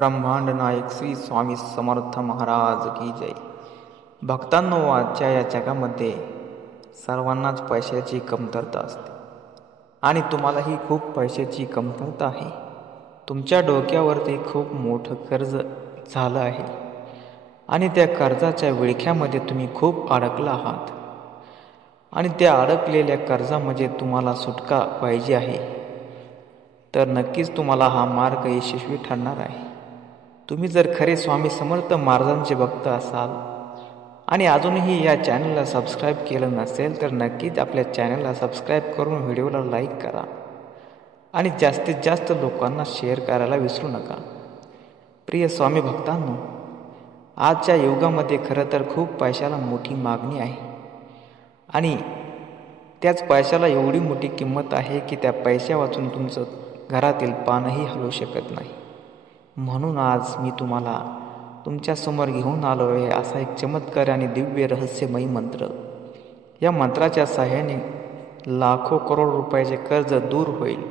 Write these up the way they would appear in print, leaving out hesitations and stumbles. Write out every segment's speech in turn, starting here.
ब्रह्मांड नायक श्री स्वामी समर्थ महाराज की जय. भक्तांनो, आजच्या या जगामध्ये सर्वांनाच पैशाची कमतरता असते आणि तुम्हालाही खूप पैशाची कमतरता आहे. तुमच्या डोक्यावरती खूप मोठं कर्ज झालं आहे आणि त्या कर्जाच्या विळख्यामध्ये तुम्ही खूप अडकला आहात आणि त्या अडकलेल्या कर्जामध्ये तुम्हाला सुटका पाहिजे आहे. तर नक्कीच तुम्हाला हा मार्ग यशस्वी ठरणार आहे. तुम्ही जर खरे स्वामी समर्थ महाराजांचे भक्त असाल आणि अजूनही या चॅनलला सबस्क्राईब केलं नसेल तर नक्कीच आपल्या चॅनलला सबस्क्राईब करून व्हिडिओला लाईक करा आणि जास्तीत जास्त लोकांना शेअर करायला विसरू नका. प्रिय स्वामी भक्तांनो, आजच्या युगामध्ये खरं तर खूप पैशाला मोठी मागणी आहे आणि त्याच पैशाला एवढी मोठी किंमत आहे की त्या पैशा वाचून तुमचं घरातील पानही हलवू शकत नाही. म्हणून आज मी तुम्हाला तुमच्यासमोर घेऊन आलो आहे असा एक चमत्कार आणि दिव्य रहस्यमयी मंत्र. या मंत्राच्या सहाय्याने लाखो करोड रुपयाचे कर्ज दूर होईल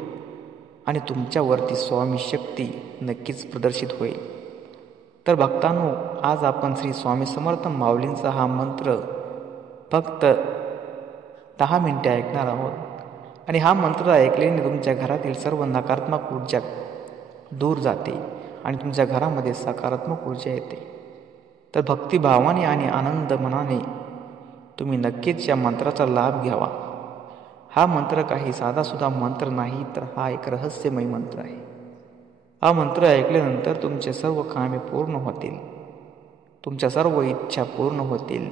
आणि तुमच्यावरती स्वामी शक्ती नक्कीच प्रदर्शित होईल. तर भक्तांनो, आज आपण श्री स्वामी समर्थ माऊलींचा हा मंत्र फक्त 10 मिनिटे ऐकणार आहोत आणि हा मंत्र ऐकल्याने तुमच्या घरातील सर्व नकारात्मक ऊर्जा दूर जाते आणि तुमच्या घरामध्ये सकारात्मक ऊर्जा येते. तर भक्तिभावाने आणि आनंद मनाने तुम्ही नक्कीच या मंत्राचा लाभ घ्यावा. हा मंत्र काही साधासुद्धा मंत्र नाही, तर हा एक रहस्यमय मंत्र आहे. हा मंत्र ऐकल्यानंतर तुमचे सर्व कामे पूर्ण होतील, तुमच्या सर्व इच्छा पूर्ण होतील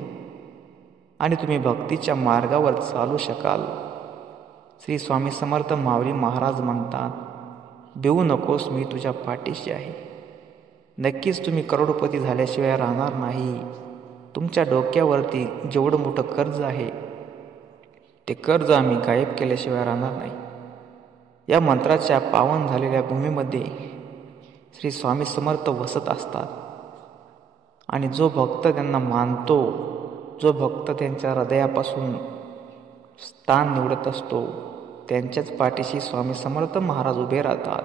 आणि तुम्ही भक्तीच्या मार्गावर चालू शकाल. श्री स्वामी समर्थ माऊली महाराज म्हणतात, भिवू नकोस, मी तुझ्या पाठीशी आहे. नक्कीच तुम्ही करोडपती झाल्याशिवाय राहणार नाही. तुमच्या डोक्यावरती जेवढं मोठं कर्ज आहे ते कर्ज आम्ही गायब केल्याशिवाय राहणार नाही. या मंत्राच्या पावन झालेल्या भूमीमध्ये श्री स्वामी समर्थ वसत असतात आणि जो भक्त त्यांना मानतो, जो भक्त त्यांच्या हृदयापासून स्थान निवडत असतो, त्यांच्याच पाठीशी स्वामी समर्थ महाराज उभे राहतात.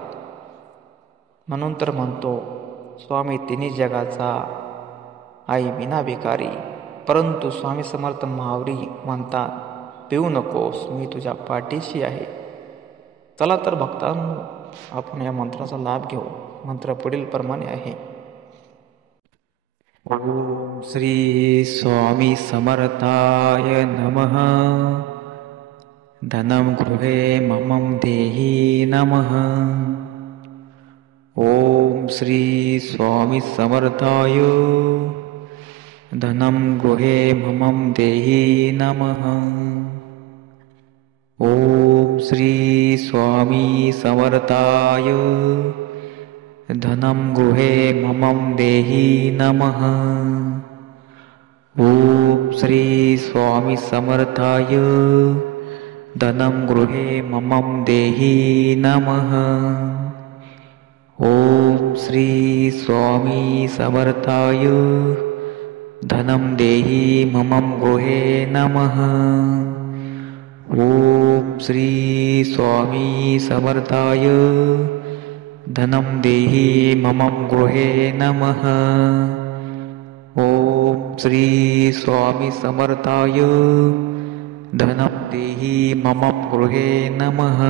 म्हणून तर म्हणतो, स्वामी तिन्ही जगाचा, आई विना भिकारी. परंतु स्वामी समर्थ माऊली म्हणतात, भिवू नकोस, मी तुझ्या पाठीशी आहे. चला तर भक्तांनो, आपण या मंत्राचा लाभ घेऊ. मंत्र पुढील प्रमाणे आहे. ओम श्री स्वामी समर्थाय नमः. धनं गृहे ममं देहि नमः. ओम श्री स्वामी समर्थाय धनं गृहे ममं देहि नमः. ओम श्री स्वामी समर्थाय धनं गृहे ममं देहि नमः. ओम श्री स्वामी समर्थाय धनं गृहे ममं देहि नमः. ओम श्री स्वामी समर्थाय धनं देहि ममं गृहे नमः. ओम श्री स्वामी समर्थाय धनं देहि ममं गृहे नमः. ओम श्री स्वामी समर्थाय धनं देहि ममं गृहे नमः.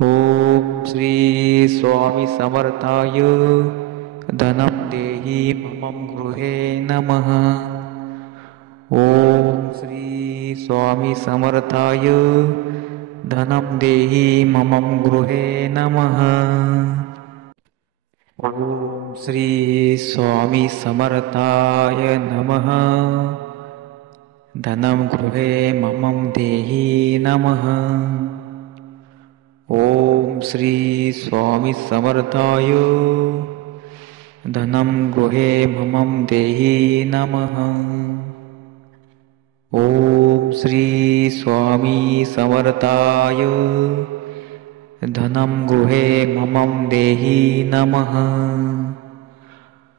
ओम श्री स्वामी समर्थाय धनं देहि ममं गृहे नमः. ओम श्री स्वामी समर्थाय धनं देहि ममं गृहे नमः. ओम श्री स्वामी समर्थाय नमः. धनं गृहे ममं देहि नमः. ओम श्री स्वामी समर्थाय धनं गृहे ममं देहि नमः. ओम श्री स्वामी समर्थाय धनं गृहे ममं देहि नमः.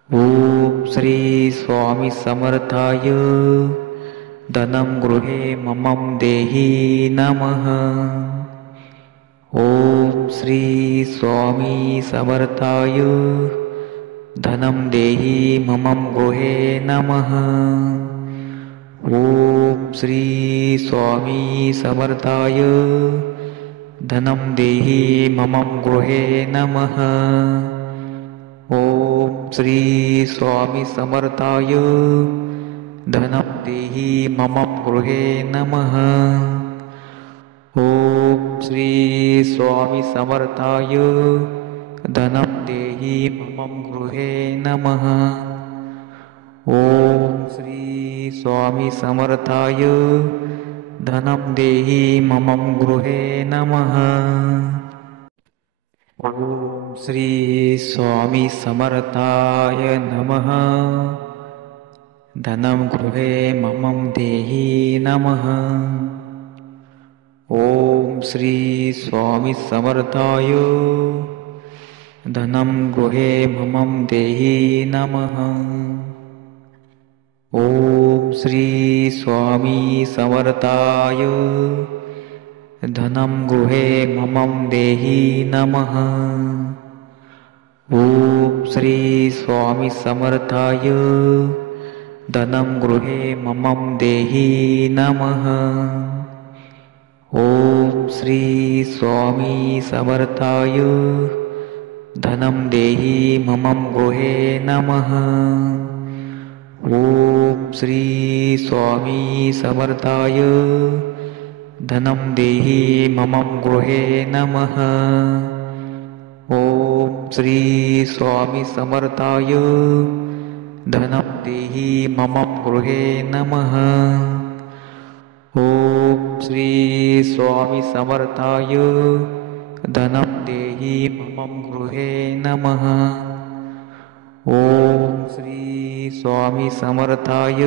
ओम श्री स्वामी समर्थाय धनं गृहे ममं देहि नमः. ओम श्री स्वामी समर्थाय धनं देहि मम गृहे नमः। ओम श्री स्वामी समर्थाय धनं देहि मम गृहे नमः। ओम श्री स्वामी समर्थाय धनं देहि मम गृहे नमः। ओम श्री स्वामी समर्थाय धनं देहि मम गृहे नमः। ओम श्री स्वामी समर्थाय धनं देहि मम गृहे नमः। ओम श्री स्वामी समर्थाय नमः। धनं गृहे मम देहि नमः। ओम श्री स्वामी समर्थाय धनं गृहे मम देहि नमः। ओम श्री स्वामी समर्थाय धनं गृहे मम देहि नमः। ओम श्री स्वामी समर्थाय धनं गृहे मम देहि नमः। ओम श्री स्वामी समर्थाय धनं देहि मम गृहे नमः। ओम श्री स्वामी समर्थाय धनं देहि मम गृहे नमः। ओम श्री स्वामी समर्थाय धनं देहि मम गृहे नमः। ओम श्री स्वामी समर्थाय धनं देहि मम गृहे नमः। ओम श्री स्वामी समर्थाय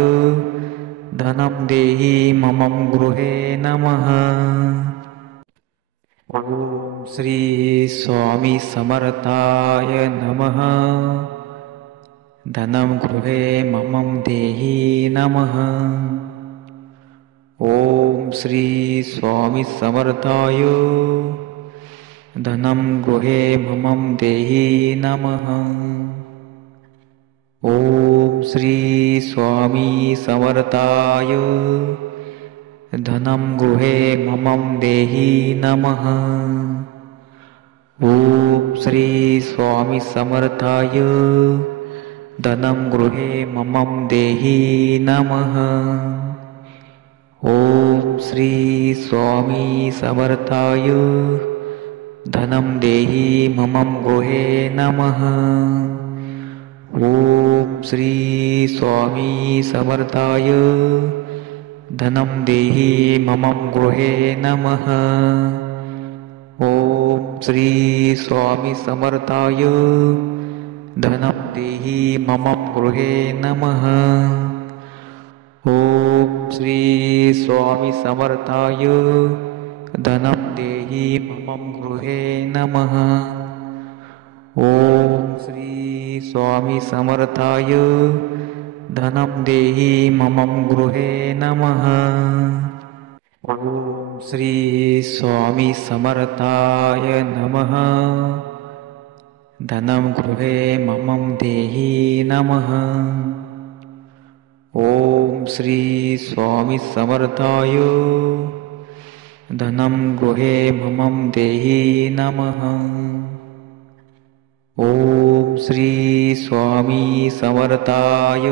धनं देहि मम गृहे नमः। ओम श्री स्वामी समर्थाय नमः। धनं गृहे मम देहि नमः। ओम श्री स्वामी समर्थाय धनं गृहे मम देहि नमः। ओम श्री स्वामी समर्थाय धनं गृहे मम देहि नमः। ओम श्री स्वामी समर्थाय धनं गृहे मम देहि नमः। ओम श्री स्वामी समर्थाय धनं देहि मम गृहे नमः। ओम श्री स्वामी समर्थाय धनं देहि मम गृहे नमः। ओम श्री स्वामी समर्थाय धनं देहि मम गृहे नमः। ओम श्री स्वामी समर्थाय धनं देहि मम गृहे नमः। ओम श्री स्वामी समर्थाय धनं देहि मम गृहे नमः। ओम श्री स्वामी समर्थाय नमः। धनं गृहे मम देहि नमः। ओम श्री स्वामी समर्थाय धनं गृहे मम देहि नमः। ओम श्री स्वामी समर्थाय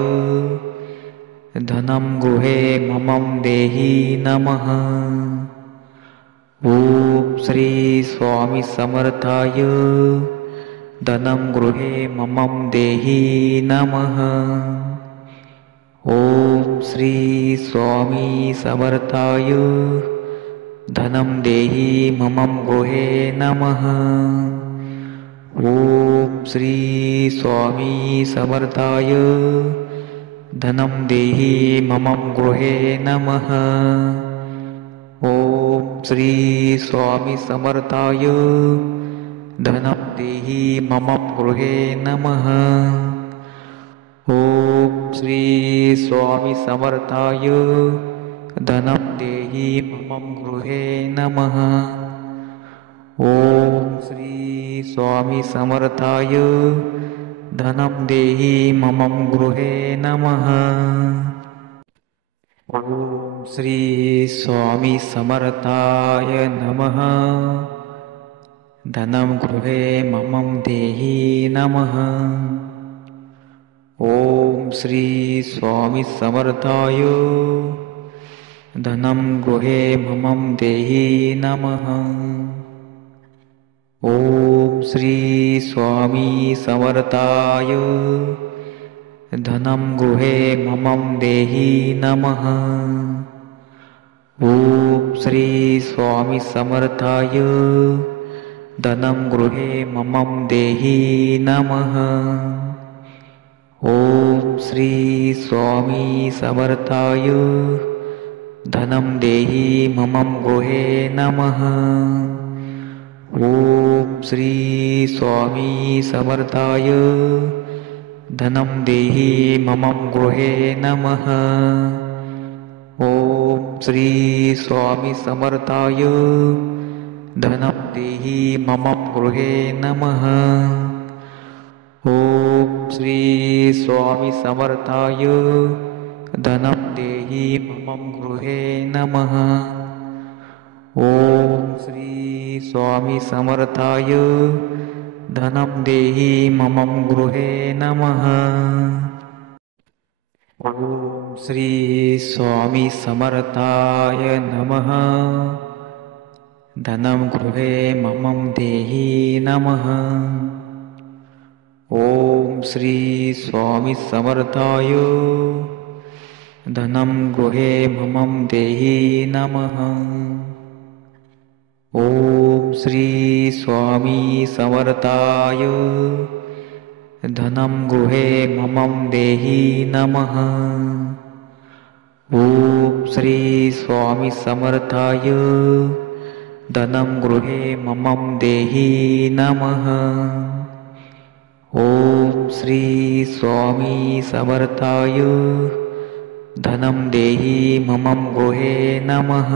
धनं गृहे मम देहि नमः। ओम श्री स्वामी समर्थाय धनं गृहे मम देहि नमः। ओम श्री स्वामी समर्थाय धनं देहि मम गृहे नमः। ओम श्री स्वामी समर्थाय धनं देहि मम गृहे नमः। ओम श्री स्वामी समर्थाय धनं देहि मम गृहे नमः। ओम श्री स्वामी समर्थाय धनं देहि मम गृहे नमः। ओम श्री स्वामी समर्थाय धनं देहि मम गृहे नमः। ओम श्री स्वामी समर्थाय नमः। धनं गृहे मम देहि नमः। ओम श्री स्वामी समर्थाय धनं गृहे मम देहि नमः। ओम श्री स्वामी समर्थाय धनं गृहे मम देहि नमः। ओम श्री स्वामी समर्थाय धनं गृहे मम देहि नमः। ओम श्री स्वामी समर्थाय धनं देहि मम गृहे नमः। ओम श्री स्वामी समर्थाय धनं देहि मम गृहे नमः। ओम श्री स्वामी समर्थाय धनं देहि मम गृहे नमः। ओम श्री स्वामी समर्थाय धनं देहि मम गृहे नमः। ओम श्री स्वामी समर्थाय धनं देहि मम गृहे नमः। ओम श्री स्वामी समर्थाय नमः। धनं गृहे मम देहि नमः। ओम श्री स्वामी समर्थाय धनं गृहे मम देहि नमः। ओम श्री स्वामी समर्थाय धनं गृहे मम देहि नमः। ओम श्री स्वामी समर्थाय धनं गृहे मम देहि नमः। ओम श्री स्वामी समर्थाय धनं देहि मम गृहे नमः।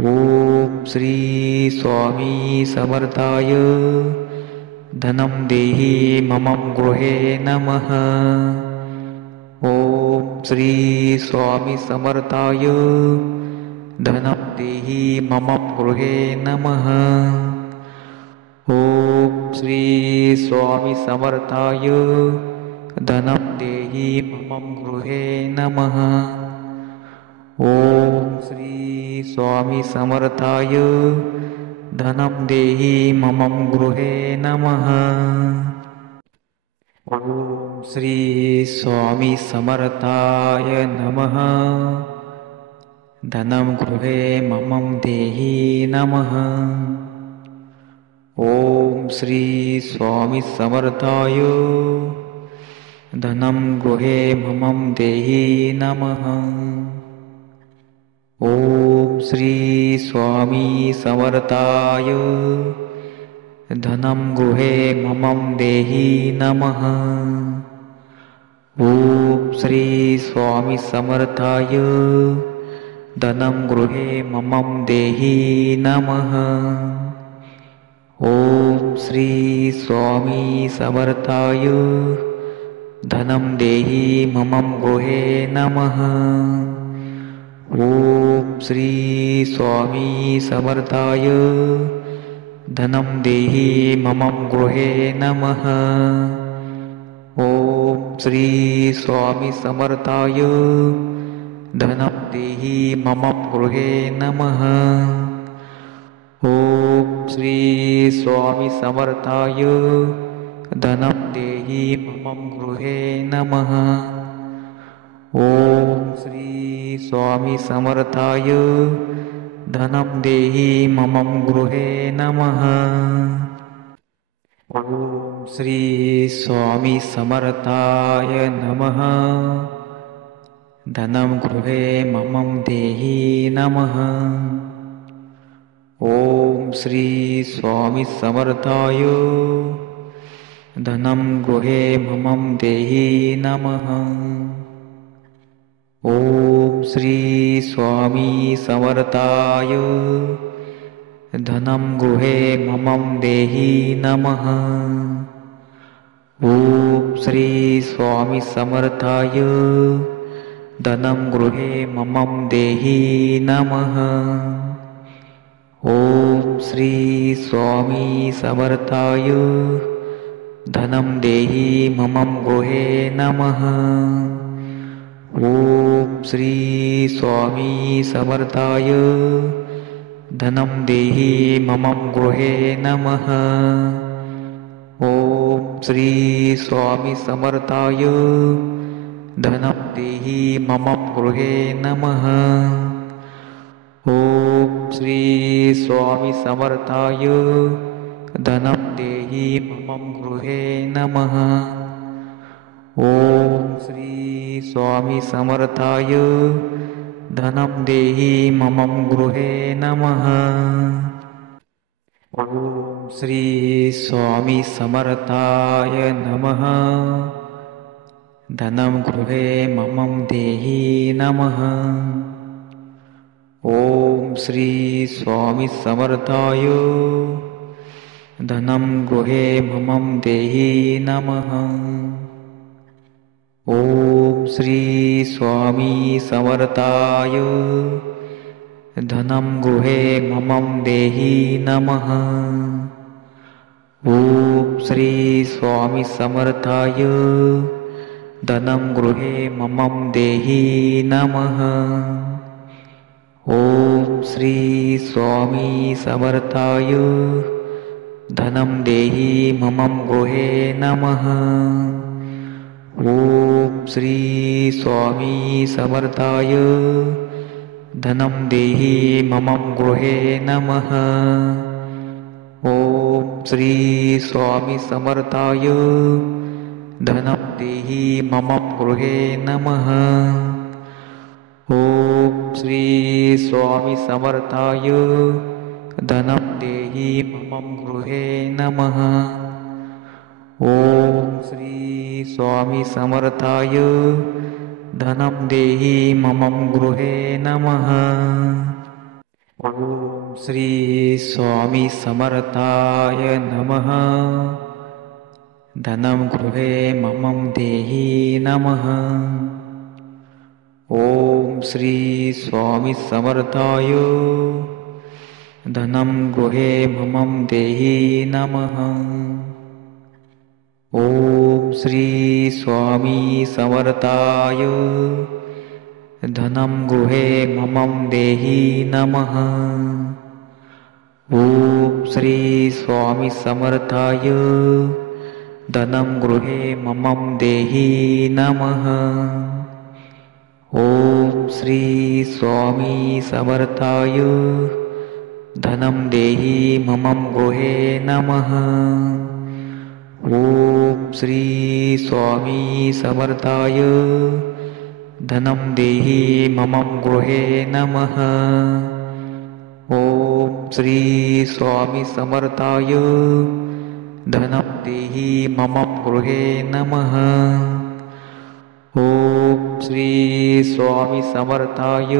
ओम श्री स्वामी समर्थाय धनं देहि मम गृहे नमः। ओम श्री स्वामी समर्थाय धनं देहि मम गृहे नमः। ओम श्री स्वामी समर्थाय धनं देहि मम गृहे नमः। ओम श्री स्वामी समर्थाय धनं देहि मम गृहे नमः। ओम श्री स्वामी समर्थाय नमः। धनं गृहे मम देहि नमः। ओम श्री स्वामी समर्थाय धनं गृहे मम देहि नमः। ओम श्री स्वामी समर्थाय धनं गृहे मम देहि नमः। ओम श्री स्वामी समर्थाय धनं गृहे मम देहि नमः। ओम श्री स्वामी समर्थाय धनं देहि मम गृहे नमः। ओम श्री स्वामी समर्थाय धनं देहि मम गृहे नमः। ओम श्री स्वामी समर्थाय धनं देहि मम गृहे नमः। ओम श्री स्वामी समर्थाय धनं देहि मम गृहे नमः। ओम श्री स्वामी समर्थाय धनं देहि मम गृहे नमः। ओम श्री स्वामी समर्थाय नमः। धनं गृहे मम देहि नमः। ओम श्री स्वामी समर्थाय धनं गृहे मम देहि नमः। ओम श्री स्वामी समर्थाय धनं गृहे मम देहि नमः। ॐ श्री स्वामी समर्थाय धनं गृहे मम देहि नमः। ॐ श्री स्वामी समर्थाय धनं देहि मम गृहे नमः। ॐ श्री स्वामी समर्थाय धनं देहि मम गृहे नमः। ॐ श्री स्वामी समर्थाय धनं देहि मम गृहे नमः। ॐ श्री स्वामी समर्थाय धनं देहि मम गृहे नमः। ॐ श्री स्वामी समर्थाय धनं देहि मम गृहे नमः। ॐ श्री स्वामी समर्थाय नमः। धनं गृहे मम देहि नमः। ॐ श्री स्वामी समर्थाय धनं गृहे मम देहि नमः। ॐ श्री स्वामी समर्थाय धनं गृहे मम देहि नमः। ॐ श्री स्वामी समर्थाय धनं गृहे मम देहि नमः। ॐ श्री स्वामी समर्थाय धनं देहि मम गृहे नमः। ॐ श्री स्वामी समर्थाय धनं देहि मम गृहे नमः। ॐ श्री स्वामी समर्थाय धनं देहि मम गृहे नमः। ॐ श्री स्वामी समर्थाय धनं देहि मम गृहे नमः। ॐ श्री स्वामी समर्थाय धनं देहि मम गृहे नमः। ॐ श्री स्वामी समर्थाय नमः। धनं गृहे मम देहि नमः। ॐ श्री स्वामी समर्थाय धनं गृहे मम देहि नमः। ॐ श्री स्वामी समर्थाय धनं गृहे मम देहि नमः। ॐ श्री स्वामी समर्थाय धनं गृहे मम देहि नमः। ॐ श्री स्वामी समर्थाय धनं देहि मम गृहे नमः। ॐ श्री स्वामी समर्थाय धनं देहि मम गृहे नमः। ॐ श्री स्वामी समर्थाय धनं देहि मम गृहे नमः। ॐ श्री स्वामी समर्थाय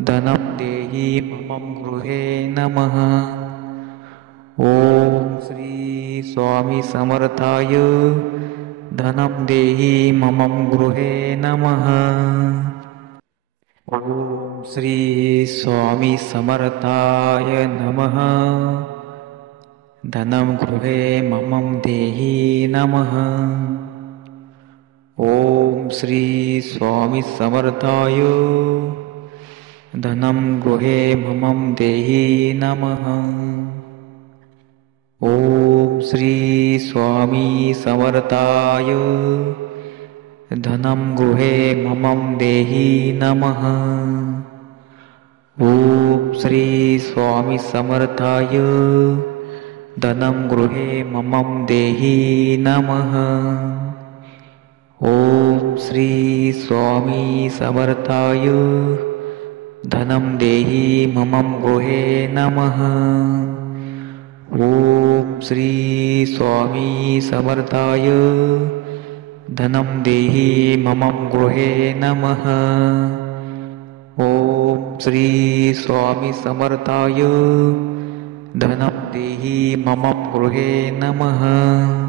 धनं देहि मम गृहे नमः। ॐ श्री स्वामी समर्थाय धनं देहि मम गृहे नमः। ॐ श्री स्वामी समर्थाय नमः। धनं गृहे मम देहि नमः। ॐ श्री स्वामी समर्थाय धनं गृहे मम देहि नमः। ॐ श्री स्वामी समर्थाय धनं गृहे मम देहि नमः। ॐ श्री स्वामी समर्थाय धनं गृहे मम देहि नमः। ॐ श्री स्वामी समर्थाय धनं देहि मम गृहे नमः। ॐ श्री स्वामी समर्थाय धनं देहि मम गृहे नमः। ॐ श्री स्वामी समर्थाय धनं देहि मम गृहे नमः.